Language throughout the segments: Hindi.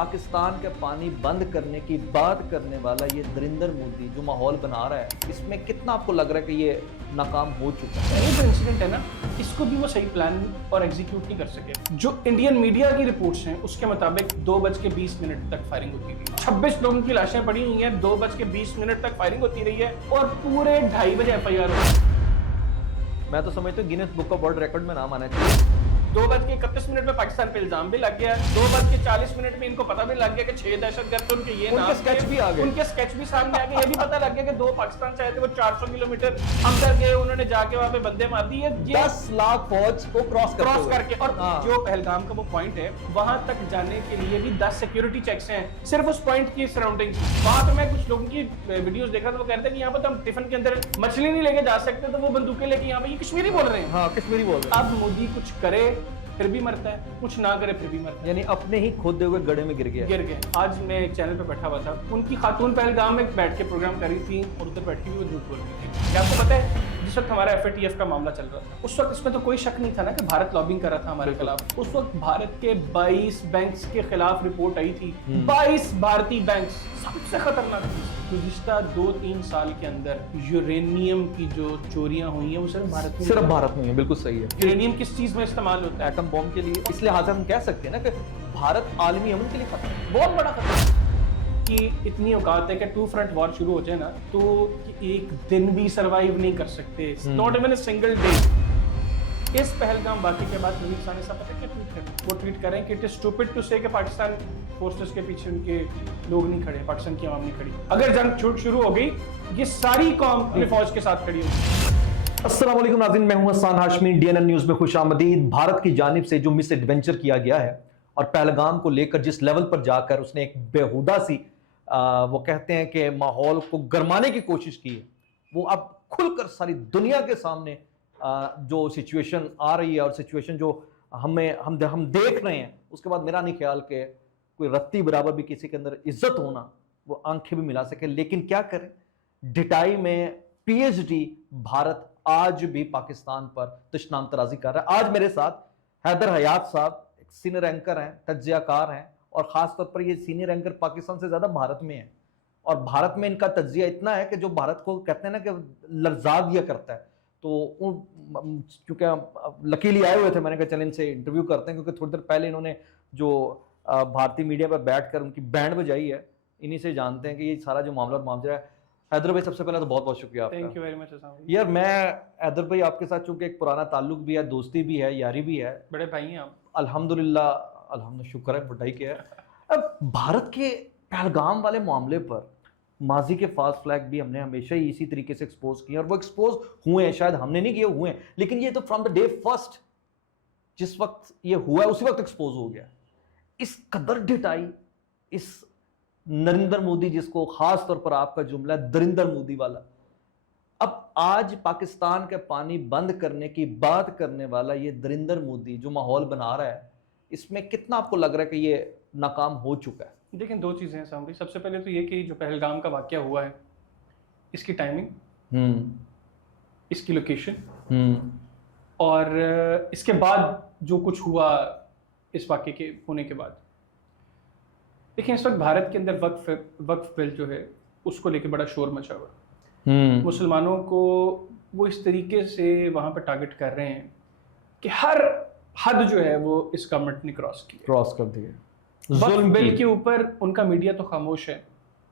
पाकिस्तान के पानी बंद करने की बात करने वाला ये नरेंद्र मोदी जो माहौल बना रहा है, इसमें कितना आपको लग रहा है कि ये नाकाम हो चुका है? ये जो इंसिडेंट है ना, इसको भी वो सही प्लान और एग्जीक्यूट नहीं कर सके। जो इंडियन मीडिया की रिपोर्ट्स हैं उसके मुताबिक 2:20 तक फायरिंग होती रही। 26 लोगों की लाशें पड़ी हुई हैं, 2:20 तक फायरिंग होती रही है और पूरे 2:30 बजे FIR हुई। मैं तो समझता हूँ Guinness book of world record में नाम आना चाहिए। 2:31 में पाकिस्तान पे इल्जाम भी लग गया। 2:40 में इनको पता भी लग गया कि 6 दहशतगर्द उनके ये उनके स्केच भी आ गए। उनके स्केच भी सामने आ गए। ये भी पता लग गया कि 2 पाकिस्तान से आए थे, वो 400 किलोमीटर अंदर गए, उन्होंने जाके वहां पे बंदे मार दिए। 10 लाख फौज को क्रॉस करके और जो पहलगाम का वो पॉइंट है, वहां तक जाने के लिए भी 10 सिक्योरिटी चेक्स हैं सिर्फ उस पॉइंट की सराउंडिंग। वहां पे मैं कुछ लोगों की वीडियोस देख रहा था, वो कहते हैं कि यहाँ पर तो हम टिफिन के अंदर मछली नहीं लेके जा सकते, तो वो बंदूकें लेके यहाँ पे, ये कश्मीरी बोल रहे हैं। हाँ, कश्मीरी बोल रहे हैं। अब मोदी कुछ करे फिर भी मरता है, कुछ ना करे फिर भी मरता है, यानी अपने ही खोदे हुए गड्ढे में गिर गया। आज मैं एक चैनल पे बैठा हुआ था, उनकी खातून पहलगाम में बैठ के प्रोग्राम कर रही थी और उधर बैठ के भी वो झूठ बोल रही थी। क्या आपको पता है, जिस वक्त हमारा FATF का मामला चल रहा था, उस वक्त इसमें तो कोई शक नहीं था ना कि भारत लॉबिंग कर रहा था हमारे खिलाफ। उस वक्त भारत के 22 बैंक्स के खिलाफ रिपोर्ट आई थी। 22 भारतीय बैंक्स, सबसे खतरनाक चीज, गुज़िश्ता 2-3 साल के अंदर यूरेनियम की जो चोरियां हुई हैं वो सिर्फ भारत में है। बिल्कुल सही है। यूरेनियम किस चीज में इस्तेमाल होता है? एटम बॉम्ब के लिए। इसलिए हाथ हम कह सकते हैं ना कि भारत आलमी अमन के लिए खतरा है, बहुत बड़ा खतरा है। कि इतनी औकात है कि 2 फ्रंट वॉर शुरू हो जाए ना, तो एक दिन भी सरवाइव नहीं कर सकते, not even a single day. इस पहलगाम वाक़े के बाद नवीद सानी साहब पता क्या ट्वीट करें? वो ट्वीट करें कि इट इज स्टूपिड टू से कि पाकिस्तान फोर्सेस के पीछे उनके लोग नहीं खड़े, पाकिस्तान की आवाम नहीं खड़ी। अगर जंग शुरू हो गई, ये सारी कौम अपनी फौज के साथ खड़ी होगी। अस्सलाम वालेकुम नाज़रीन, मैं हूं हसन हाशमी। DNN न्यूज़ में खुशामदीद। भारत की जानिब से जो मिस एडवेंचर किया गया है और पहलगाम को लेकर जिस लेवल पर जाकर उसने एक बेहुदा सी वो कहते हैं कि माहौल को गरमाने की कोशिश की है, वो अब खुलकर सारी दुनिया के सामने जो सिचुएशन आ रही है और सिचुएशन जो हम देख रहे हैं, उसके बाद मेरा नहीं ख्याल कि कोई रत्ती बराबर भी किसी के अंदर इज्जत होना वो आंखें भी मिला सके। लेकिन क्या करें, ढिटाई में PhD भारत आज भी पाकिस्तान पर दुश्मन तराजी कर रहा है। आज मेरे साथ हैदर हयात साहब, एक सीनियर एंकर हैं, तज्जियाकार हैं, और ख़ास तौर पर ये सीनियर एंकर पाकिस्तान से ज़्यादा भारत में है, और भारत में इनका तज्जिया इतना है कि जो भारत को कहते हैं ना कि लर्जा दिया करता है। तो चूँकि लकीली आए हुए थे, मैंने कहा चल इनसे इंटरव्यू करते हैं, क्योंकि थोड़ी देर पहले इन्होंने जो भारतीय मीडिया पर बैठकर उनकी बैंड बजाई है, इन्हीं से जानते हैं कि ये सारा जो मामला है। हैदर भाई, सबसे पहले तो बहुत बहुत शुक्रिया आपका। थैंक यू वेरी मच यार, मैं हैदर भाई आपके साथ चूंकि एक पुराना ताल्लुक भी है, दोस्ती भी है, यारी भी है, बड़े भाई हैं आप। अल्हम्दुलिल्लाह शुक्र है, बढ़ाई के है। अब भारत के पहलगाम वाले मामले पर माजी के फाल्स फ्लैग भी हमने हमेशा ही इसी तरीके से एक्सपोज किए, और वो एक्सपोज हुए हैं, शायद हमने नहीं किए हुए हैं, लेकिन ये तो फ्रॉम द डे फर्स्ट जिस वक्त ये हुआ है उसी वक्त एक्सपोज हो गया। इस कदर ढिटाई, इस नरेंद्र मोदी, जिसको खास तौर पर आपका जुमला दरिंदर मोदी वाला, अब आज पाकिस्तान के पानी बंद करने की बात करने वाला ये दरिंदर मोदी जो माहौल बना रहा है, इसमें कितना आपको लग रहा है कि ये नाकाम हो चुका है? देखिए, 2 चीज़ें हैं सामने। सबसे पहले तो ये कि जो पहलगाम का वाक़या हुआ है, इसकी टाइमिंग, इसकी लोकेशन, और इसके बाद जो कुछ हुआ इस वाक़े के होने के बाद। देखिए, इस वक्त भारत के अंदर वक्फ बिल जो है उसको लेके बड़ा शोर मचा हुआ है। मुसलमानों को वो इस तरीके से वहाँ पर टारगेट कर रहे हैं कि हर हद जो है वो इस गवर्नमेंट ने क्रॉस कर दी है। वक्फ बिल के ऊपर उनका मीडिया तो खामोश है,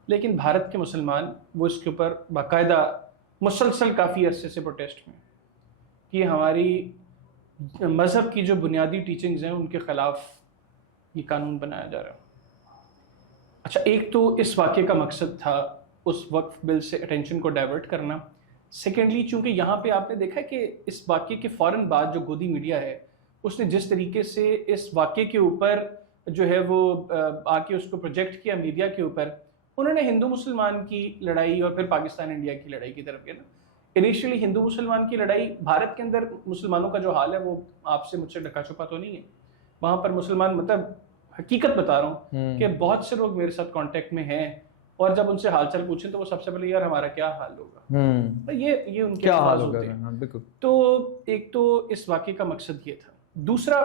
लेकिन भारत के मुसलमान वो इसके ऊपर बाकायदा मुसलसल काफ़ी अरसे से प्रोटेस्ट में कि हमारी मज़हब की जो बुनियादी टीचिंग्स हैं उनके ख़िलाफ़ ये कानून बनाया जा रहा है। अच्छा, एक तो इस वाक़े का मकसद था उस वक्फ बिल से अटेंशन को डाइवर्ट करना। सेकेंडली, चूँकि यहाँ पे आपने देखा कि इस वाक़े के फ़ौरन बाद जो गोदी मीडिया है उसने जिस तरीके से इस वाक़े के ऊपर जो है वो आके उसको प्रोजेक्ट किया मीडिया के ऊपर, उन्होंने हिंदू मुसलमान की लड़ाई और फिर पाकिस्तान इंडिया की लड़ाई की तरफ गया ना। इनिशियली हिंदू मुसलमान की लड़ाई, भारत के अंदर मुसलमानों का जो हाल है वो आपसे मुझसे ढका छुपा तो नहीं है। वहाँ पर मुसलमान, मतलब हकीकत बता रहा हूँ कि बहुत से लोग मेरे साथ कांटेक्ट में हैं, और जब उनसे हालचाल पूछें तो वो सबसे पहले यार हमारा क्या हाल होगा, तो ये उनके क्या हाल होते होगा। हैं। बिल्कुल। तो एक तो इस वाक़े का मकसद ये था। दूसरा,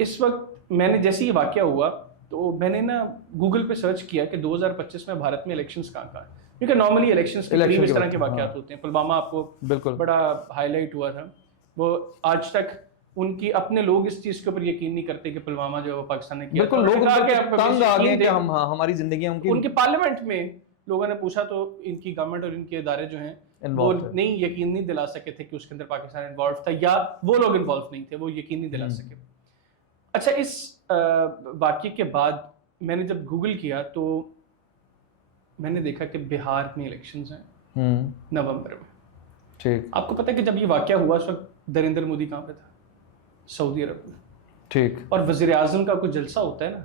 इस वक्त मैंने जैसे ये वाक़या हुआ, तो मैंने ना गूगल पे सर्च किया कि 2025 में भारत में इलेक्शंस कहाँ कहाँ है, क्योंकि नॉर्मली इलेक्शंस के करीब इस तरह के वाकयात होते हैं। पुलवामा आपको बिल्कुल बड़ा हाईलाइट हुआ था। वो आज तक उनकी अपने लोग इस चीज के ऊपर यकीन नहीं करते कि पुलवामा जो है वो पाकिस्तान ने किया। बिल्कुल, लोग तंग आ गए कि हम हमारी जिंदगी उनके पार्लियामेंट में लोगों ने पूछा तो इनकी गवर्नमेंट और इनके इदारे जो हैं वो नहीं यकीन नहीं दिला सके थे कि उसके अंदर पाकिस्तान इन्वॉल्व था, या वो लोग इन्वॉल्व नहीं थे, वो यकीन नहीं दिला सके। अच्छा, इस वाकये के बाद मैंने जब गूगल किया तो मैंने देखा कि बिहार में इलेक्शंस हैं नवंबर में। ठीक, आपको पता है कि जब ये वाकया हुआ उस वक्त नरेंद्र मोदी कहाँ पे था? सऊदी अरब में। ठीक, और वजीर आजम का कोई जलसा होता है ना,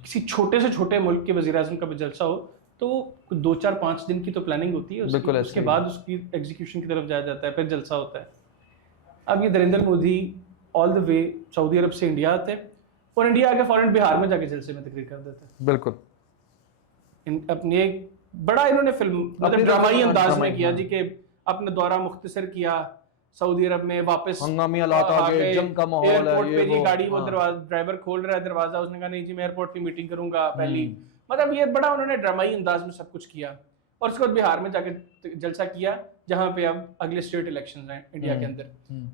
किसी छोटे से छोटे मुल्क के वजीर आजम का भी जलसा हो तो 2-4-5 दिन की तो प्लानिंग होती है उसके बाद उसकी एग्जीक्यूशन की तरफ जाया जाता है, फिर जलसा होता है। अब ये Narendra Modi all the way Saudi Arabia से इंडिया आते हैं और इंडिया आके फौरन बिहार में जाके जलसे में तकरीर कर देते हैं। बिल्कुल, अपनी एक बड़ा इन्होंने फिल्म मतलब ड्रामाई अंदाज में किया जी, कि अपने दौरा मुख्तसर किया सऊदी अरब में, वापस हंगामी हालात आ गए, जंग का माहौल है, एयरपोर्ट पे जी वो गाड़ी वो ड्राइवर खोल रहा है दरवाजा, उसने कहा नहीं जी मैं एयरपोर्ट की मीटिंग करूंगा पहली। मतलब ये बड़ा उन्होंने ड्रामाई अंदाज में सब कुछ किया। और उसके बाद बिहार में जाके जलसा किया जहां पे अब अगले स्टेट इलेक्शंस हैं इंडिया के अंदर,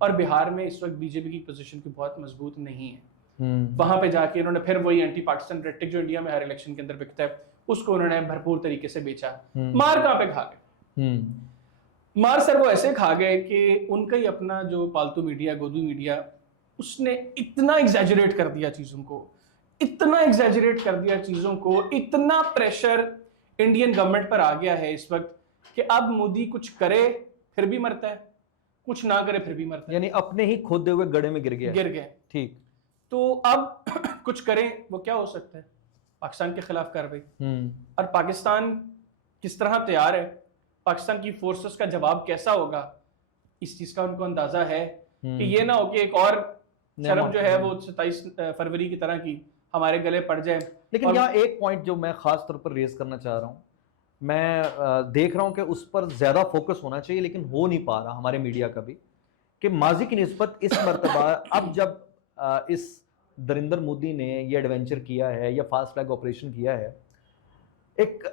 और बिहार में इस वक्त बीजेपी की पोजीशन की बहुत मजबूत नहीं है। वहां पे जाके इन्होंने फिर वही एंटी पाकिस्तान रेटिक जो इंडिया में हर इलेक्शन के अंदर बिकता है उसको उन्होंने भरपूर तरीके से बेचा। मार कहाँ पे खा गए? मार सर वो ऐसे खा गए कि उनका ही अपना जो पालतू मीडिया गोदू मीडिया उसने इतना एग्जैजरेट कर दिया चीजों को, इतना एग्जैजरेट कर दिया चीजों को, इतना प्रेशर इंडियन गवर्नमेंट पर आ गया है इस वक्त कि अब मोदी कुछ करे फिर भी मरता है, कुछ ना करे फिर भी मरता है, यानी अपने ही खोदे हुए गड्ढे में गिर गए। ठीक, तो अब कुछ करें वो क्या हो सकता है? पाकिस्तान के खिलाफ कार्रवाई। और पाकिस्तान किस तरह तैयार है, पाकिस्तान की फोर्सेस का जवाब कैसा होगा, इस चीज का उनको अंदाजा है कि ये ना हो कि एक और शर्म जो है वो 27 फरवरी की तरह की हमारे गले पड़ जाए। लेकिन यहाँ एक पॉइंट जो मैं खास तौर पर रेज करना चाह रहा हूँ, मैं देख रहा हूँ कि उस पर ज्यादा फोकस होना चाहिए लेकिन हो नहीं पा रहा हमारे मीडिया का भी, कि माजी की निस्बत इस मरतबा अब जब इस नरेंद्र मोदी ने ये एडवेंचर किया है या फास्ट फ्लैग ऑपरेशन किया है, एक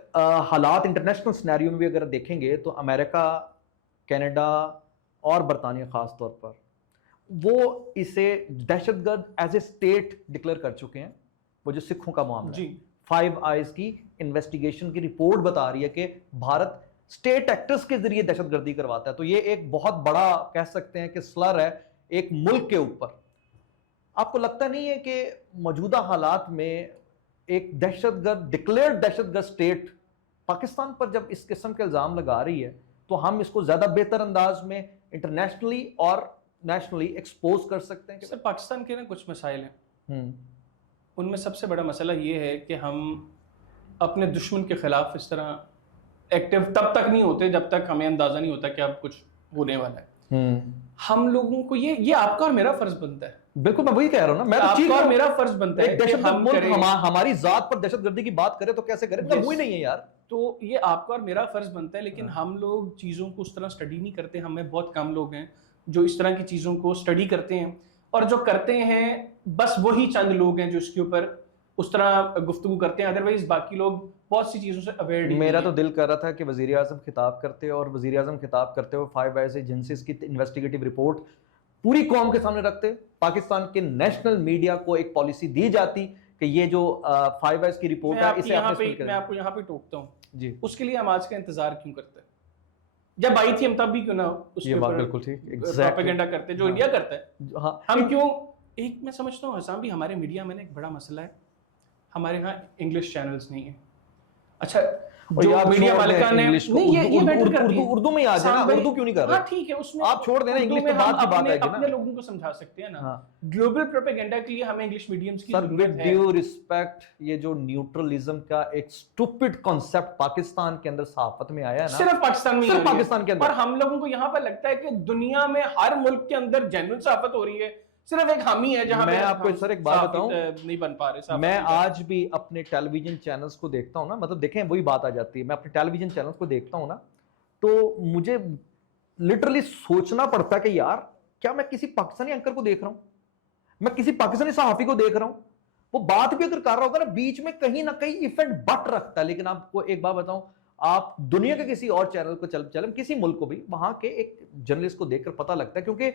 हालात इंटरनेशनल सिनेरियो में भी अगर देखेंगे तो अमेरिका, कनाडा और बरतानिया खास तौर पर वो इसे दहशतगर्द एज ए स्टेट डिक्लेयर कर चुके हैं। वो जो सिखों का मामला जी, 5 आइज की इन्वेस्टिगेशन की रिपोर्ट बता रही है कि भारत स्टेट एक्टर्स के जरिए दहशतगर्दी करवाता है। तो ये एक बहुत बड़ा कह सकते हैं कि स्लर है एक मुल्क के ऊपर। आपको लगता नहीं है कि मौजूदा हालात में एक दहशतगर्द डिक्लेयर्ड दहशतगर्द स्टेट पाकिस्तान पर जब इस किस्म के इल्जाम लगा रही है तो हम इसको ज्यादा बेहतर अंदाज में इंटरनेशनली और नेशनली एक्सपोज कर सकते हैं? सर पाकिस्तान के ना कुछ मसाइल हैं, उनमें सबसे बड़ा मसला ये है कि हम अपने दुश्मन के खिलाफ इस तरह एक्टिव तब तक नहीं होते जब तक हमें अंदाजा नहीं होता कि अब कुछ होने वाला है। हम लोगों को ये आपका और मेरा फर्ज बनता है। बिल्कुल, मैं वही कह रहा हूं ना, मैं तो आपका और मेरा फर्ज बनता है कि हम करें, हमारी जात पर दहशतगर्दी की बात करें तो कैसे करें? वो ही नहीं है यार। तो ये आपका और मेरा फर्ज बनता है, लेकिन हम लोग चीजों को उस तरह स्टडी नहीं करते। हमें बहुत कम लोग हैं जो इस तरह की चीजों को स्टडी करते हैं, और जो करते हैं बस वही चंद लोग हैं जो इसके ऊपर उस तरह गुफ्तगू करते हैं। अदरवाइज बाकी लोग बहुत सी चीजों से अवेयर नहीं। मेरा तो दिल कर रहा था कि वजीर आजम खिताब करते और वजीर आजम खिताब करते हुए 5 आइज एजेंसीज की इन्वेस्टिगेटिव रिपोर्ट पूरी कौम के सामने रखते, पाकिस्तान के नेशनल मीडिया को एक पॉलिसी दी जाती कि ये जो 5 आइज की रिपोर्ट है इसे मैं आपको यहाँ पे टोकता हूँ जी, उसके लिए हम आज का इंतजार क्यों करते हैं? जब आई थी हम तब भी क्यों ना उसके ऊपर बिल्कुल ठीक प्रोपेगेंडा करते जो इंडिया करता है। हाँ, हम क्यों एक मैं समझता हूँ हसाम भी हमारे मीडिया में एक बड़ा मसला है, हमारे यहाँ इंग्लिश चैनल्स नहीं है। अच्छा, जो मीडिया मालिका ने उर्दू में आ जाए, उर्दू क्यों नहीं कर रहे? ठीक है, उसमें आप छोड़ देना, इंग्लिश में बात की बात है अपने लोगों को समझा सकते हैं ना। ग्लोबल प्रोपेगेंडा के लिए हमें इंग्लिश मीडियम्स की जरूरत है। विद ड्यू रिस्पेक्ट, ये जो न्यूट्रलिज्म का एक स्टूपिड कॉन्सेप्ट पाकिस्तान के अंदर सहाफत में आया है ना, सिर्फ पाकिस्तान में, सिर्फ पाकिस्तान के अंदर। पर हम लोगों को यहाँ पर लगता है कि दुनिया में हर मुल्क के अंदर जेन्युइन सहाफत हो रही है, सिर्फ एक हम ही है जहां मैं आपको सर एक बात बताऊं, नहीं बन पा रहे। मैं आज भी अपने टेलीविजन चैनल्स को देखता हूं ना, मतलब देखें वही बात आ जाती है, मैं अपने टेलीविजन चैनल्स को देखता हूं ना तो मुझे लिटरली सोचना पड़ता है कि यार क्या मैं किसी पाकिस्तानी एंकर को देख रहा हूं, मैं किसी पाकिस्तानी सहाफी को देख रहा हूं, वो बात भी अगर कर रहा होगा ना, बीच में कहीं ना कहीं इफेक्ट बट रखता है। लेकिन आपको एक बात बताऊं, आप दुनिया के किसी और चैनल को चल किसी मुल्क को भी, वहां के एक जर्नलिस्ट को देखकर पता लगता है, क्योंकि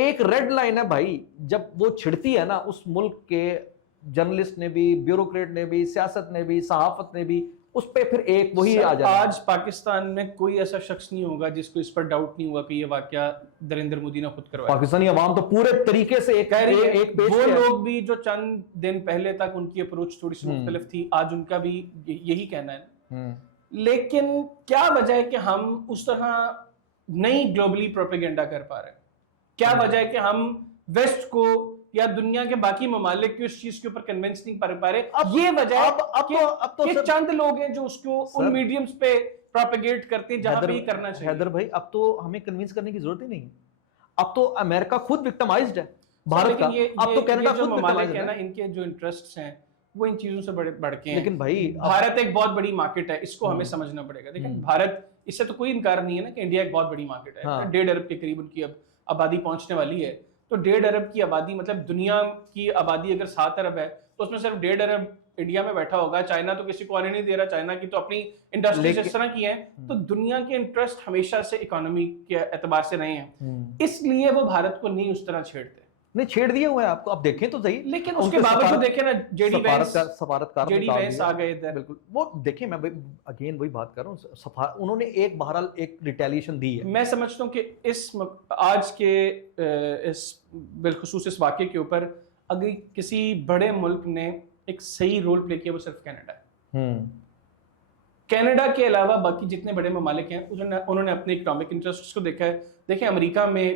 एक रेड लाइन है भाई, जब वो छिड़ती है ना, उस मुल्क के जर्नलिस्ट ने भी, ब्यूरोक्रेट ने भी, सियासत ने भी, सहाफत ने भी, उस पे फिर एक वही आ जाए। आज पाकिस्तान में कोई ऐसा शख्स नहीं होगा जिसको इस पर डाउट नहीं हुआ कि ये वाकया नरेंद्र मोदी ने खुद करवाया। पाकिस्तानी अवाम तो पूरे तरीके से एक कह रही है, एक पेज वो पे है। लोग भी जो चंद दिन पहले तक उनकी अप्रोच थोड़ी सी मुख्तलिफ थी, आज उनका भी यही कहना है। लेकिन क्या वजह है कि हम उस तरह नहीं ग्लोबली प्रोपेगेंडा कर पा रहे हैं? क्या वजह है कि हम वेस्ट को या दुनिया के बाकी ममालिक की उस चीज के ऊपर कन्विंस नहीं कर पा रहे? ये वजह है कि चंद लोग हैं जो उसको उन मीडियम्स पे प्रोपेगेट करते हैं जहां पे करना चाहिए। हैदर भाई, अब तो हमें कन्विंस करने की जरूरत ही नहीं है। अब तो अमेरिका खुद विक्टिमाइज्ड है भारत का। अब तो कनाडा खुद ममालिक है ना, इनके जो इंटरेस्ट्स हैं वो इन चीजों से बड़े बढ़ के हैं। लेकिन भाई भारत एक बहुत बड़ी मार्केट है, इसको हमें समझना पड़ेगा। लेकिन भारत, इससे तो कोई इनकार नहीं है ना कि इंडिया एक बहुत बड़ी मार्केट है। 1.5 अरब के करीब उनकी अब आबादी पहुंचने वाली है। तो 1.5 अरब की आबादी, मतलब दुनिया की आबादी अगर 7 अरब है तो उसमें सिर्फ 1.5 अरब इंडिया में बैठा होगा। चाइना तो किसी को आने नहीं दे रहा, चाइना की तो अपनी इंडस्ट्रीज इस तरह की है। तो दुनिया के इंटरेस्ट हमेशा से इकोनॉमी के एतबार से रहे हैं, इसलिए वो भारत को नहीं उस तरह छेड़ते। नहीं, छेड़ दिए हुए हैं आपको, अब देखें तो सही। लेकिन उसके बावजूद देखें ना, सफारतकार आ गए इधर। बिल्कुल, वो देखिए, मैं अगेन वही बात कर रहा हूँ, उन्होंने एक बहरहाल एक रिटेलिएशन दी है। मैं समझता हूँ कि आज के इस बिलखुसूस इस वाक़े के ऊपर अगर किसी बड़े मुल्क ने एक सही रोल प्ले किया, वो सिर्फ कनाडा है। कनाडा के अलावा बाकी जितने बड़े ममालिक हैं उन्होंने अपने इकोनॉमिक इंटरेस्ट को देखा है। देखिए, अमेरिका में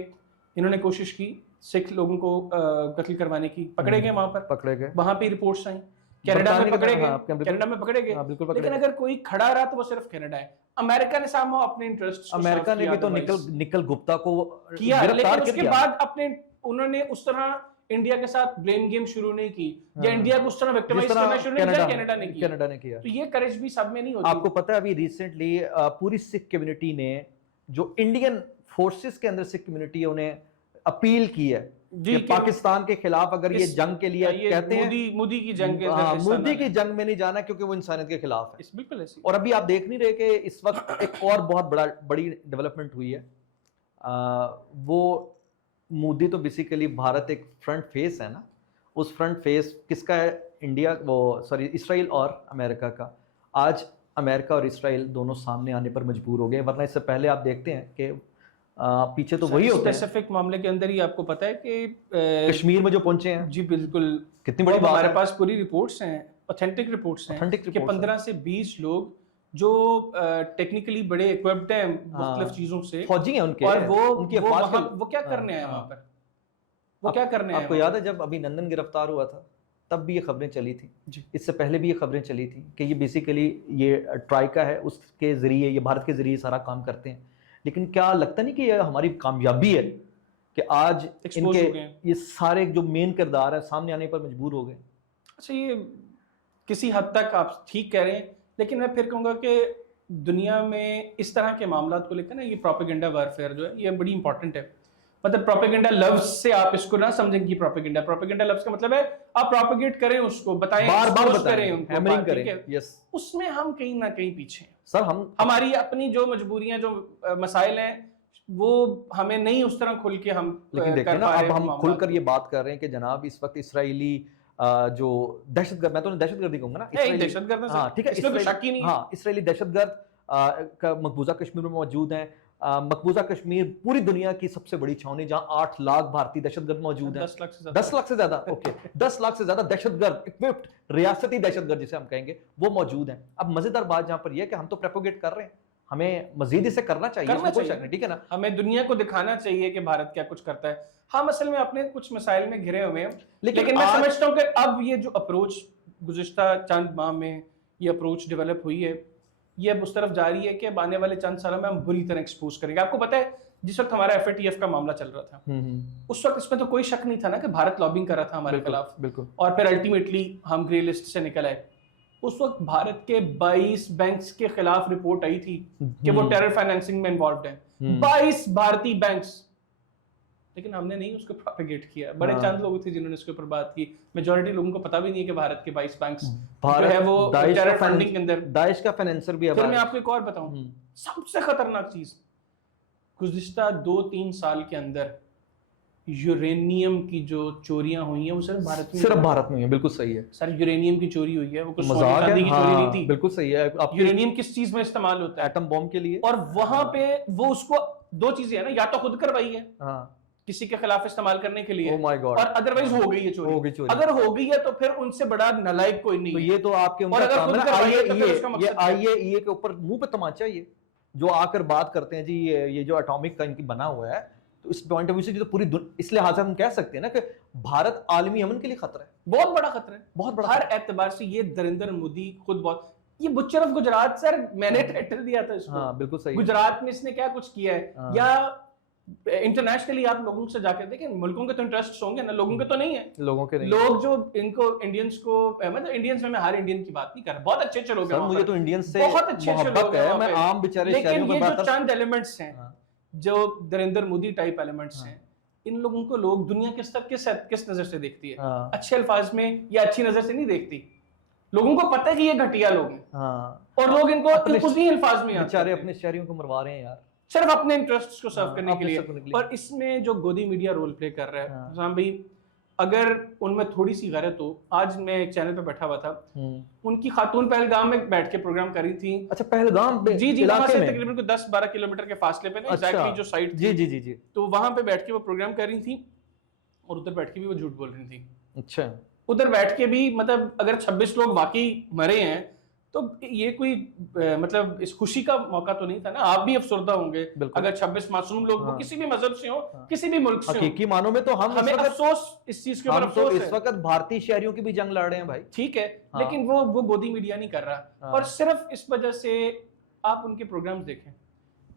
इन्होंने कोशिश की सिख लोगों को कत्ल करवाने की, पकड़े गए, पकड़े गए, वहां पे रिपोर्ट्स आई। कनाडा में पकड़े गए, लेकिन अगर कोई खड़ा रहा तो वो सिर्फ कनाडा है। अमेरिका ने सामने अपने इंटरेस्ट, अमेरिका ने भी तो निकल गुप्ता को किया, लेकिन उसके बाद उन्होंने उस तरह इंडिया के साथ ब्लेम गेम शुरू नहीं की, या इंडिया को उस तरह विक्टिमाइज करना शुरू नहीं किया, कनाडा ने किया। तो ये करेज भी सब में नहीं होती। आपको पता है, अभी रिसेंटली पूरी सिख कम्युनिटी ने, जो इंडियन फोर्सेस के अंदर सिख कम्युनिटी है, उन्हें अपील की है कि पाकिस्तान के खिलाफ अगर ये जंग के लिए कहते हैं, मोदी की जंग मोदी की जंग में नहीं जाना, क्योंकि वो इंसानियत के खिलाफ है। बिल्कुल ऐसी। और अभी आप देख नहीं रहे कि इस वक्त एक और बहुत बड़ी डेवलपमेंट हुई है। वो मोदी तो बेसिकली भारत एक फ्रंट फेस है ना, उस फ्रंट फेस किसका है? इंडिया, इसराइल और अमेरिका का। आज अमेरिका और इसराइल दोनों सामने आने पर मजबूर हो गए, वरना इससे पहले आप देखते हैं कि पीछे तो वही होते हैं। स्पेसिफिक मामले के अंदर ही आपको पता है कि कश्मीर में जो पहुंचे हैं, जी बिल्कुल, कितनी बड़ी बात है। हमारे पास पूरी रिपोर्ट्स हैं, ऑथेंटिक रिपोर्ट्स हैं कि 15 से 20 लोग जो टेक्निकली बड़े इक्विप्ड हैं मुख्तलिफ चीजों से, फौजी हैं उनके, और वो क्या करने आए वहां पर? वो क्या करने आए? आपको याद है जब अभिनंदन गिरफ्तार हुआ था, तब भी ये खबरें चली थी, इससे पहले भी ये खबरें चली थी कि ये बेसिकली ये ट्राइका है, उसके जरिए, ये भारत के जरिए सारा काम करते हैं। लेकिन क्या लगता नहीं कि ये हमारी कामयाबी है कि आज इनके ये सारे जो मेन किरदार है सामने आने पर मजबूर हो गए? अच्छा, ये किसी हद तक आप ठीक कह रहे हैं, लेकिन मैं फिर कहूँगा कि दुनिया में इस तरह के मामला को लेकर ना, ये प्रोपेगेंडा वारफेयर जो है, ये बड़ी इंपॉर्टेंट है। मतलब प्रोपेगेंडा लफ्ज से आप इसको ना समझें कि प्रोपेगेंडा लफ्ज का मतलब है आप प्रोपेगेट करें, उसको बताएं, बार करें, उनको हैमरिंग करें। यस, उसमें हम कहीं ना कहीं पीछे हैं सर। हमारी अपनी जो मजबूरियां, जो मसाइल हैं, वो हमें नहीं उस तरह खुल के हम, लेकिन देखिए ना, अब हम खुलकर ये बात कर रहे हैं कि जनाब इस वक्त इसराइली जो दहशतगर्द, मैं तो दहशतगर्दी कहूंगा ना, दहशतगर्द, हाँ ठीक है, इसमें कोई शक ही नहीं। हाँ, इसराइली दहशतगर्द मकबूजा कश्मीर में मौजूद हैं। मकबूजा कश्मीर पूरी दुनिया की सबसे बड़ी छावनी, जहां 8 लाख भारतीय दहशतगर्द मौजूद हैं। 10 लाख से ज्यादा ओके 10 लाख से ज्यादा दहशतगर्द, इक्विप्ड रियासती दहशतगर्द जिसे हम कहेंगे, वो मौजूद हैं। अब मजेदार बात जहां पर यह है कि हम तो प्रोपेगेट कर रहे हैं, हमें मजीद इसे करना चाहिए, ठीक है ना। हमें दुनिया को दिखाना चाहिए कि भारत क्या कुछ करता है। हम असल में अपने कुछ मसाइल में घिरे हुए हैं, लेकिन मैं समझता हूँ कि अब ये जो अप्रोच गुज़िश्ता चंद माह में ये अप्रोच डेवलप हुई है, ये अब उस तरफ जा रही है कि आने वाले चंद सालों में हम बुरी तरह एक्सपोज करेंगे। आपको पता है, जिस वक्त हमारा FATF का मामला चल रहा था, उस वक्त इसमें तो कोई शक नहीं था ना कि भारत लॉबिंग कर रहा था हमारे खिलाफ, बिल्कुल। और फिर अल्टीमेटली हम ग्रे लिस्ट से निकल आए। उस वक्त भारत के 22 बैंक्स के खिलाफ रिपोर्ट आई थी कि वो टेरर फाइनेंसिंग में इन्वॉल्व है। 22 भारतीय बैंक्स। लेकिन हमने नहीं उसको प्रोपेगेट किया। बड़े हाँ। चंद लोग थे जिन्होंने इसके ऊपर बात की। मेजॉरिटी लोगों को पता भी नहीं है कि भारत के 22 बैंक्स जो भारत है वो दाइश का टेरर फंडिंग के अंदर। दाइश का फाइनेंसर भी है फिर मैं भारत। आपको एक और बताऊं, सबसे खतरनाक चीज, गुज़िश्ता 2-3 साल के अंदर यूरेनियम की जो चोरियां हुई हैं वो सिर्फ भारत में, सिर्फ भारत में है, बिल्कुल सही है। सर यूरेनियम की चोरी हुई है, वो कुछ सोने मजाक है? चांदी की चोरी नहीं हाँ, थी। बिल्कुल सही है। आप यूरेनियम किस चीज में इस्तेमाल होता है? एटम बॉम्ब के लिए। और वहां पे वो उसको दो चीजें है ना, या तो खुद करवाई है हाँ, किसी के खिलाफ इस्तेमाल करने के लिए, ओह माय गॉड, और अदरवाइज हो गई है चोरी। हो गई चोरी। अगर हो गई है तो फिर उनसे बड़ा नालायक कोई नहीं तो है। ये तो आपके और उनका अगर काम है खुद ना। करवाई है तो फिर उसका ये मकसद क्या है? IAEA के ऊपर मुंह पे तमाचा, ये जो आकर बात करते हैं जी, ये जो एटॉमिक का इनकी बना हुआ है, तो इस पॉइंट ऑफ व्यू से तो पूरी इस लिहाज से हम कह सकते हैं ना कि भारत आलमी अमन के लिए खतरा है, बहुत बड़ा खतरा है, बहुत बड़ा हर खतरा एतबार से। ये नरेंद्र मोदी खुद बहुत, ये बुच्चर ऑफ गुजरात सर, मैंने टाइटल दिया था है। इसको। हाँ, बिल्कुल सही है। गुजरात में इसने क्या कुछ किया है? हाँ। या इंटरनेशनली आप लोगों से जाकर देखें, मुल्कों के तो इंटरेस्ट होंगे ना, लोगों के तो नहीं है। लोगों के नहीं। लोग जो इनको इंडियंस को, मतलब इंडियंस में मैं हर इंडियन की बात नहीं कर रहा, बहुत अच्छे अच्छे लोग सर, हैं मुझे तो इंडियन से बहुत अच्छे अच्छे मोहब्बत लोग हैं है, वहाँ मैं पे। आम बेचारे लेकिन शहरियों ये पर जो बात चंद एलिमेंट्स हैं, हाँ। जो नरेंद्र मोदी टाइप एलिमेंट्स हाँ। हैं, इन लोगों को लोग दुनिया किस तरह किस नजर से देखती है? हाँ। अच्छे अल्फाज में या अच्छी नजर से नहीं देखती। लोगों को पता है कि ये घटिया लोग हैं, हाँ, और लोग इनको अपने उसी अल्फाज में याद बेचारे करते अपने हैं, शहरियों को मरवा रहे हैं यार, सिर्फ अपने इंटरेस्ट को सर्व हाँ, करने के अपने लिए। सर्व करने के लिए। और इसमें जो गोदी मीडिया रोल प्ले कर रहा है हाँ। साम भाई, अगर उनमें थोड़ी सी गलत हो, आज मैं एक चैनल पे बैठा हुआ था, उनकी खातून पहलगाम में बैठ के प्रोग्राम कर रही थी। अच्छा, पहलगाम पे जी वहां इलाके से में? तकरीबन 10-12 किलोमीटर के फासले पे ना, अच्छा। एग्जैक्टली जो साइट जी जी जी जी। तो वहां पे बैठ के वो प्रोग्राम कर रही थी, और उधर बैठ के भी वो झूठ बोल रही थी। अच्छा, उधर बैठ के भी, मतलब अगर 26 लोग वाकई मरे हैं तो ये कोई मतलब इस खुशी का मौका तो नहीं था ना। आप भी अफसरदा होंगे बिल्कुल। अगर 26 मासूम लोग, वो हाँ। किसी भी मजहब से हो, हाँ। किसी भी मुल्क से हो, हकीकी मानों में तो हम हमें इस वक्त, अफसोस इस चीज के ऊपर हम तो अफसोस इस है। वक्त भारतीय शहरियों की भी जंग लड़ रहे हैं भाई। ठीक है, हाँ। लेकिन वो गोदी मीडिया नहीं कर रहा। हाँ। और सिर्फ इस वजह से आप उनके प्रोग्राम्स देखें,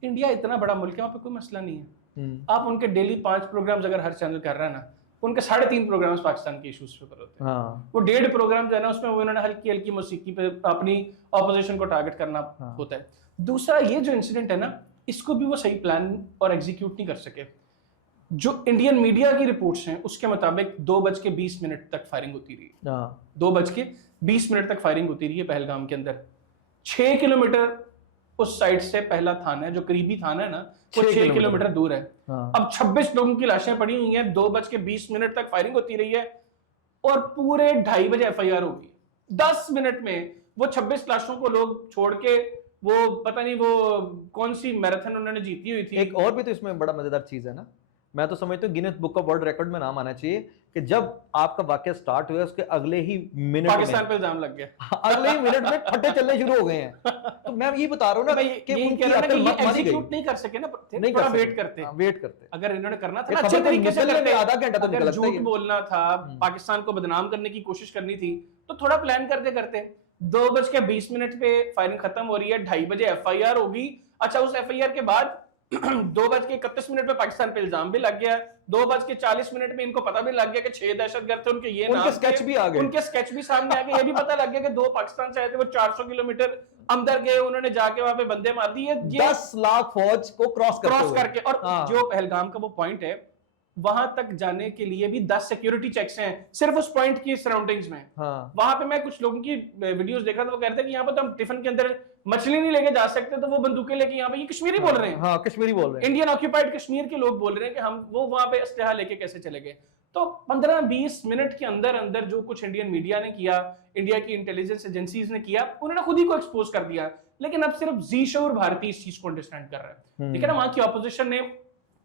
इंडिया इतना बड़ा मुल्क है, वहाँ पे कोई मसला नहीं है। आप उनके डेली 5 प्रोग्राम्स अगर हर चैनल कर रहा है ना, उनके 3.5 प्रोग्राम्स पाकिस्तान के इश्यूज पे होते हैं। हाँ। वो 1.5 प्रोग्राम जो है ना, उसमें उन्होंने हल्की हल्की मौसीकी पे अपनी ऑपोजिशन को टारगेट करना हाँ। होता है। दूसरा, ये जो इंसिडेंट है ना, इसको भी वो सही प्लान और एग्जीक्यूट नहीं कर सके। जो इंडियन मीडिया की रिपोर्ट्स हैं उसके मुताबिक 2:20 तक फायरिंग होती रही। 2:20 तक फायरिंग होती रही है पहलगाम के अंदर। 6 किलोमीटर उस साइड से पहला थाना है, जो करीबी थाना है ना, वो 6 किलोमीटर दूर है। हाँ। अब 26 लोगों की लाशें पड़ी हुई हैं, 2:20 तक फायरिंग होती रही है, और पूरे 2:30 बजे FIR होगी। 10 मिनट में वो 26 लाशों को लोग छोड़ के, वो पता नहीं वो कौन सी मैराथन उन्होंने जीती हुई थी। एक और भी तो इसमें बड़ा मजेदार चीज है ना, मैं तो समझता हूँ Guinness book of world record में नाम आना चाहिए कि जब आपका वाकया स्टार्ट हुआ उसके अगले ही मिनट पाकिस्तान में, पे इल्जाम लग गया, अगले ही मिनट में फटे चलने शुरू हो गए हैं। तो मैं ये बता रहा हूँ ना कि उनकी अकल मत मारी गई। एग्जीक्यूट नहीं कर सके ना, नहीं थोड़ा कर वेट सके। करते। हाँ, वेट करते। अगर इन्होंने करना था ये ना, खबर अच्छे को तरीके से निकलने में करते। आधा घंटा तो अगर निकलता ही झूठ है। बोलना था, पाकिस्तान को बदनाम करने की कोशिश करनी थी, तो थोड़ा प्लान करते करते। 2:20 पे फायरिंग खत्म हो रही है, 2:30 बजे FIR होगी। अच्छा, उस FIR के बाद 2:31 पे पाकिस्तान पे इल्जाम भी लग गया। 2:40 में इनको पता भी लग गया कि 6 दहशतगर्द थे, उनके ये नाम उनके स्केच भी आ गए, उनके स्केच भी सामने आ गए। ये भी पता लग गया कि 2 पाकिस्तान से आए थे, वो 400 किलोमीटर अंदर गए, उन्होंने जाके वहां पे बंदे मार दिए 10 लाख फौज को क्रॉस करके। और हाँ। जो पहलगाम का वो पॉइंट है, वहां तक जाने के लिए भी 10 सिक्योरिटी चेक्स हैं सिर्फ उस पॉइंट की सराउंडिंग्स में। हाँ। वहां पे मैं कुछ लोगों की वीडियोस देख रहा था, वो कहते हैं कि यहाँ पे तो हम टिफिन के अंदर मछली नहीं लेके जा सकते, तो वो बंदूकें लेके यहाँ पे, ये कश्मीरी बोल रहे हैं। हाँ, कश्मीरी बोल रहे हैं। इंडियन ऑक्यूपाइड कश्मीर के लोग बोल रहे हैं कि हम वो वहां पे असलहा लेके कैसे चले गए। तो 15-20 मिनट के अंदर अंदर जो कुछ इंडियन मीडिया ने किया, इंडिया की इंटेलिजेंस एजेंसीज ने किया, उन्होंने खुद ही को एक्सपोज कर दिया। लेकिन अब सिर्फ जी शऊर भारतीय इस चीज को अंडरस्टैंड कर रहा है। ठीक है ना, वहां की ऑपोजिशन ने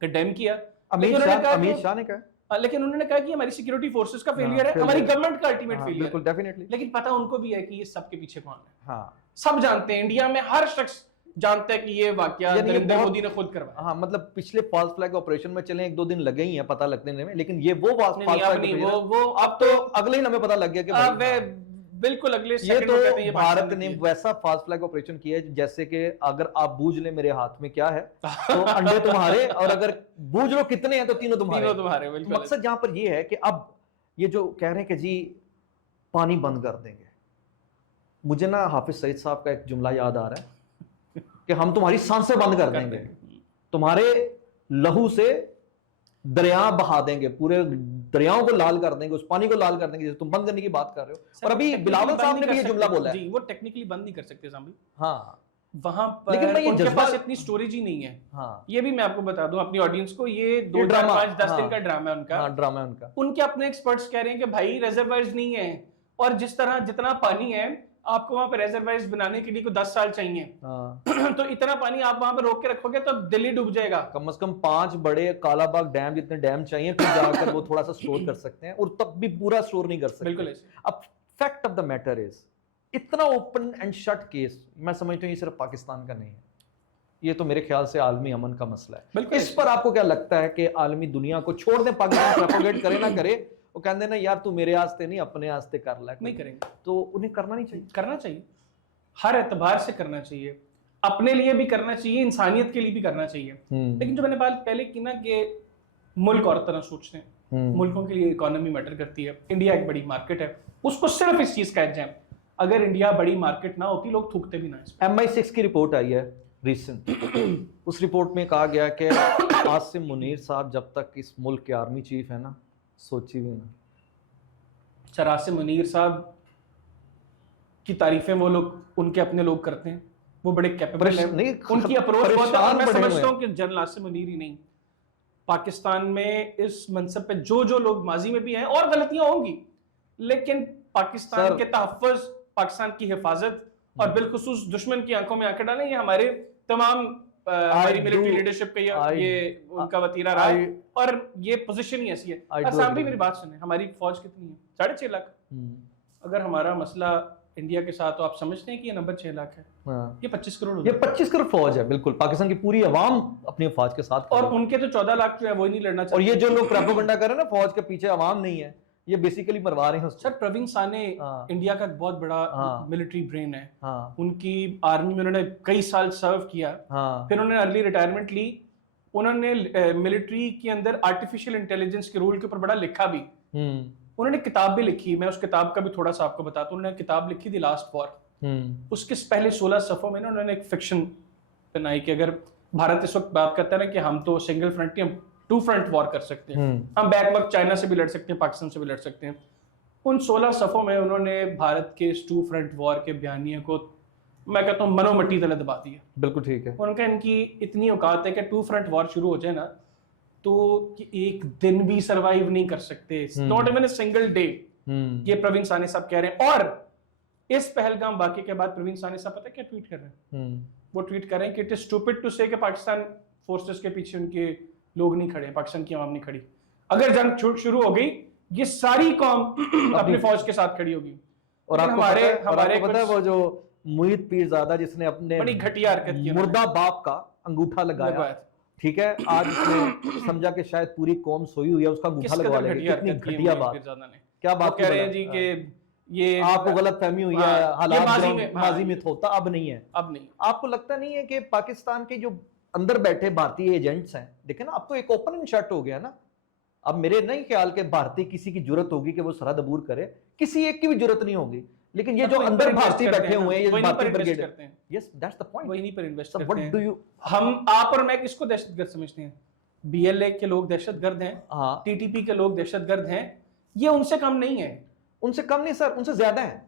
कंडेम किया, अमित शाह ने कहा, लेकिन उन्होंने कहा कि हमारी सिक्योरिटी फोर्सेस का फेलियर है, हमारी गवर्नमेंट का अल्टीमेट फेलियर है। बिल्कुल, डेफिनेटली। लेकिन पता उनको भी है कि ये सबके पीछे कौन है। हाँ, सब जानते हैं, इंडिया में हर शख्स जानता है कि ये वाकया नरेंद्र मोदी ने खुद करवाया। हाँ, मतलब पिछले फॉल्स फ्लैग ऑपरेशन में चले 1-2 दिन लगे ही हैं पता लगने में, लेकिन ये वो नहीं, अब तो अगले ही हमें पता लग गया कि भाई, बिल्कुल अगले ये सेकंड में कहते हैं तो भारत ने वैसा फास्ट फ्लैग ऑपरेशन किया है जैसे कि अगर आप बूझ ले मेरे हाथ में क्या है तो अंडे तुम्हारे, और अगर बूझ लो कितने हैं तो तीनों तुम्हारे। बिल्कुल। मकसद जहां पर ये है कि अब ये जो कह रहे हैं कि जी पानी बंद कर देंगे, मुझे ना हाफिज सईद साहब का एक जुमला याद आ रहा है कि हम तुम्हारी सांसें बंद कर देंगे, तुम्हारे लहू से दरिया बहा देंगे, पूरे दरियाओं को लाल कर देंगे, उस पानी को लाल कर देंगे, जैसे तुम बंद करने की बात कर रहे हो। और अभी बिलावल साहब ने भी ये जुमला बोला है। जी, वो टेक्निकली बंद नहीं कर सकते सामने। हाँ, वहां पर लेकिन मैं ये उनके पास इतनी स्टोरेज ही नहीं है। हाँ, ये भी मैं आपको बता दूं अपनी ऑडियंस को, ये 2-4-5-10 दिन का ड्रामा है उनका। ड्रामा है उनका। उनके अपने एक्सपर्ट्स कह रहे हैं कि भाई रिजर्वायर्स नहीं है, और जिस तरह जितना पानी है आपको वहां पे रिजर्वायर्स बनाने के लिए को 10 साल चाहिए। तो इतना पानी आप वहां पे रोक के रखोगे तो दिल्ली डूब जाएगा। कम से कम 5 बड़े कालाबाग डैम जितने डैम चाहिए, फिर जाकर वो थोड़ा सा स्टोर कर सकते हैं, और तब भी पूरा स्टोर नहीं कर सकते। बिल्कुल ऐसे। अब fact of the matter is, इतना ओपन एंड शट केस मैं समझता हूँ ये सिर्फ पाकिस्तान का नहीं है, ये तो मेरे ख्याल से आलमी अमन का मसला है। इस पर आपको क्या लगता है कि आलमी दुनिया को छोड़ दें, पाकिस्तान प्रोपोगेट करे ना करे, वो कहते ना यार तू मेरे आस्ते नहीं अपने आस्ते कर ले, नहीं करेंगे तो उन्हें करना नहीं चाहिए? करना चाहिए, हर एतबार से करना चाहिए, अपने लिए भी करना चाहिए, इंसानियत के लिए भी करना चाहिए। लेकिन जो मैंने बात पहले की ना कि मुल्क और तरह सोचते हैं, मुल्कों के लिए इकोनॉमी मैटर करती है। इंडिया एक बड़ी मार्केट है, उसको सिर्फ इस चीज का एग्जाम, अगर इंडिया बड़ी मार्केट ना होती लोग थूकते भी ना। MI6 की रिपोर्ट आई है रिसेंट, उस रिपोर्ट में कहा गया कि आसिम मुनीर साहब जब तक इस मुल्क के आर्मी चीफ है ना, सोची भी ना। सर आसिम मुनीर साहब की तारीफें वो लोग, उनके अपने लोग करते हैं, वो बड़े कैपेबल हैं, उनकी अप्रोच बहुत है। मैं समझता हूं कि जनरल आसिम मुनीर ही नहीं, पाकिस्तान में इस मनसब पे जो जो लोग माजी में भी हैं, और गलतियां होंगी, लेकिन पाकिस्तान के तहफ़्फ़ुज़, पाकिस्तान की हिफाजत और बिलखुसूस दुश्मन की आंखों में आंखें डालें, ये हमारे तमाम हमारी मिलिट्री लीडरशिप का ये उनका वतीरा रहा है, और ये पोजीशन ही ऐसी है। असम भी मेरी बात सुने, हमारी फौज कितनी है? 6.5 लाख। अगर हमारा मसला इंडिया के साथ, तो आप समझते हैं कि ये नंबर 6 लाख है। ये 25 करोड़, ये 25 करोड़ फौज है, बिल्कुल पाकिस्तान की पूरी अवाम अपनी फौज के साथ, और उनके तो 14 लाख जो है वो नहीं लड़ना चाहते। और ये जो लोग प्रोपेगेंडा कर रहे हैं ना फौज के पीछे अवाम नहीं है, ये बेसिकली मरवा रहे हैं उसको। सर प्रवीण साने इंडिया का बहुत बड़ा मिलिट्री ब्रेन है, उनकी आर्मी में उन्होंने कई साल सर्व किया, फिर उन्होंने अर्ली रिटायरमेंट ली। उन्होंने मिलिट्री के अंदर आर्टिफिशियल इंटेलिजेंस के रूल के ऊपर बड़ा लिखा भी, उन्होंने किताब भी लिखी, मैं उस किताब का भी थोड़ा सा आपको बताता हूँ। उन्होंने किताब लिखी थी लास्ट वॉर, उसके पहले 16 सफ़ों में ना उन्होंने एक फिक्शन बनाई कि अगर भारत इस वक्त बात करता है ना कि हम तो सिंगल फ्रंट नहीं, हम 2 फ्रंट वॉर कर सकते हैं, हम बैक वक्त चाइना से भी लड़ सकते हैं, पाकिस्तान से भी लड़ सकते हैं। उन 16 सफ़ों में उन्होंने भारत के इस 2 फ्रंट वॉर के बयानिए को, मैं कहता हूँ, मनोमट्टी तले दबा दिया। बिल्कुल ठीक है। उनका इनकी इतनी औकात है कि 2 फ्रंट वॉर शुरू हो जाए ना, तो कि एक दिन भी सरवाइव नहीं कर सकते, not even a single day. ये प्रवीण साने साहब कह रहे हैं। और इस पहलगाम वाक़े के बाद प्रवीण साने साहब पता है क्या ट्वीट कर रहे हैं? वो ट्वीट कर रहे हैं कि इट इज स्टूपिड टू से कि पाकिस्तान फोर्सेस के पीछे उनके लोग नहीं खड़े, पाकिस्तान की आवाम नहीं खड़ी। अगर जंग शुरू हो गई, ये सारी कौम अपनी फौज के साथ खड़ी होगी। और आपको हमारे पता है वो जो मुहित पीरजादा जिसने अपने बड़ी घटिया हरकत की, मुर्दा बाप का अंगूठा लगाया, ठीक है, आज उसने समझा कि शायद पूरी कौम सोई हुई है, उसका अंगूठा लगवा लेंगे। कितनी घटिया बात, क्या बात कह रहे हैं जी कि ये आपको गलत फहमी हुई है, हालात माजी में होता, अब नहीं है, अब नहीं। आपको लगता नहीं है कि पाकिस्तान के जो अंदर बैठे भारतीय एजेंट्स हैं, देखे ना, अब तो एक ओपन एंड शट हो गया ना। अब मेरे नहीं ख्याल के भारतीय किसी की जरूरत होगी कि वो सरहद अबूर करे, किसी एक की भी जरूरत नहीं होगी, लेकिन ये जो अंदर भारतीय बैठे हुए हैं, ये भारतीय ब्रिगेड करते हैं। यस, दैट्स द पॉइंट, वहीं पर इन्वेस्ट करते हैं। व्हाट डू यू, हम, आप और मैं किसको दहशतगर्द समझते हैं? BLA के लोग दहशतगर्द हैं, TTP के लोग दहशतगर्द हैं, ये उनसे कम नहीं है। उनसे कम नहीं सर, उनसे ज्यादा है।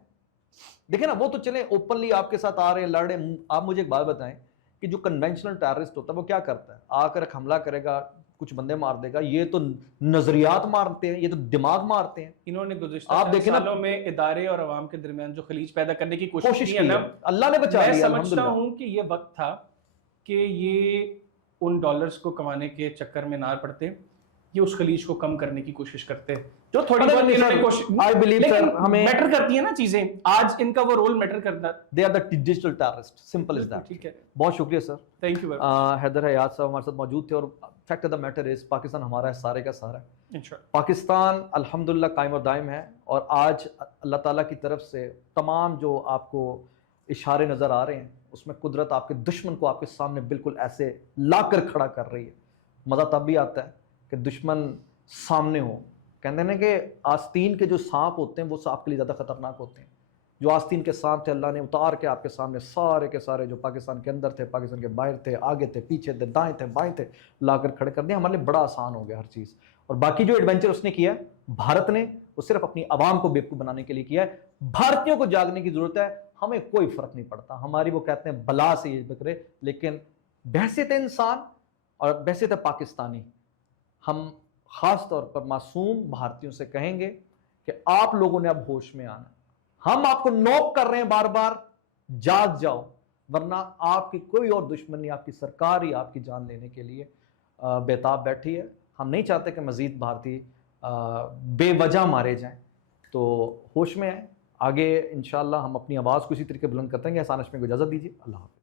देखे ना, वो तो चले ओपनली आपके साथ आ रहे हैं, लड़ रहे हैं। आप मुझे एक बात बताएं कि जो कन्वेंशनल टेररिस्ट होता है वो क्या करता है? आकर हमला करेगा, कुछ बंदे मार देगा। ये तो नजरियात मारते हैं, ये तो दिमाग मारते हैं। इन्होंने गुज़िश्ता सालों में इदारे और अवाम के दरमियान जो खलीज पैदा करने की कोशिश की है ना, अल्लाह ने बचा लिया। मैं समझता हूं कि ये वक्त था कि ये उन डॉलर्स को कमाने के चक्कर में ना पड़ते, ये उस खलीज को कम करने की कोशिश करते, जो थोड़ी बहुत इन्होंने कोशिश, आई बिलीव सर, हमें मैटर करती है ना चीजें, आज इनका वो रोल मैटर करता है। They are the digital terrorist, simple is that. ठीक है, बहुत शुक्रिया sir, thank you. Haider Hayat sahab हमारे साथ मौजूद थे, और fact of the matter is Pakistan हमारा है, सारे का सारा है। पाकिस्तान अल्हम्दुलिल्लाह कायम और दायम है, और आज अल्लाह ताला की तरफ से तमाम जो आपको इशारे नज़र आ रहे हैं, उसमें कुदरत आपके दुश्मन को आपके सामने बिल्कुल ऐसे ला कर खड़ा कर रही है। मज़ा तब भी आता है कि दुश्मन सामने हो। कहते हैं ना कि आस्तीन के जो सांप होते हैं वो सांप के लिए ज़्यादा खतरनाक होते हैं, जो आस्तीन के साथ थे अल्लाह ने उतार के आपके सामने सारे के सारे, जो पाकिस्तान के अंदर थे, पाकिस्तान के बाहर थे, आगे थे, पीछे थे, दाएं थे, बाएं थे, लाकर खड़े कर दिया। हमारे लिए बड़ा आसान हो गया हर चीज़। और बाकी जो एडवेंचर उसने किया भारत ने, वो सिर्फ अपनी आवाम को बेवकूफ़ बनाने के लिए किया है। भारतीयों को जागने की जरूरत है। हमें कोई फर्क नहीं पड़ता, हमारी वो कहते हैं बला से ये बकरे, लेकिन बहसियत इंसान और बहसियत पाकिस्तानी, हम खास तौर पर मासूम भारतीयों से कहेंगे कि आप लोगों ने अब होश में आना। हम आपको नोक कर रहे हैं बार बार, जाग जाओ, वरना आपकी कोई और दुश्मन नहीं, आपकी सरकार ही आपकी जान लेने के लिए बेताब बैठी है। हम नहीं चाहते कि मजीद भारतीय बेवजह मारे जाएं, तो होश में आए। आगे इंशाल्लाह हम अपनी आवाज़ को इसी तरीके बुलंद करते हैं। एहसान हाशमी को इजाज़त दीजिए। अल्लाह हाफ़िज़।